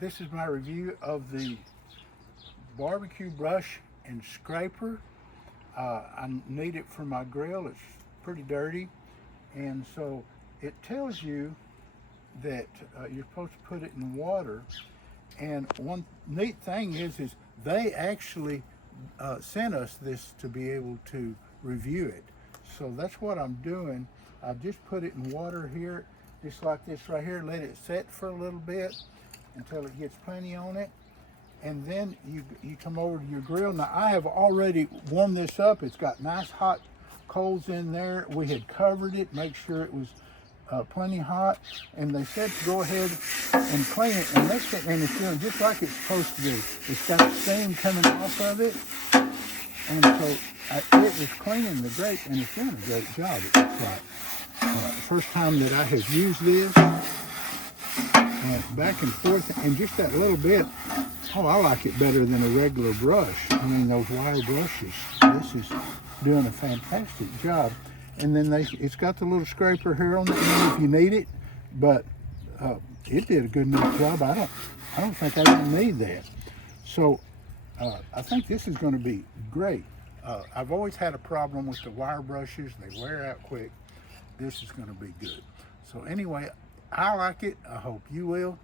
This is my review of the barbecue brush and scraper. I need it for my grill. It's pretty dirty, and so it tells you that you're supposed to put it in water. And one neat thing is they actually sent us this to be able to review it. So that's what I'm doing. I just put it in water here, just like this right here. Let it set for a little bit until it gets plenty on it. And then you come over to your grill. Now I have already warmed this up. It's got nice hot coals in there. We had covered it, make sure it was plenty hot, and they said to go ahead and clean it, and it's doing just like it's supposed to do. It's got steam coming off of it, and so it is cleaning the grate, and it's doing a great job. It looks like the first time that I have used this, and back and forth, and just that little bit. Oh, I like it better than a regular brush. I mean, those wire brushes. This is doing a fantastic job. And then it's got the little scraper here on the end if you need it, but it did a good enough job. I don't think I even need that. So I think this is going to be great. I've always had a problem with the wire brushes. They wear out quick. This is going to be good. So anyway, I like it. I hope you will.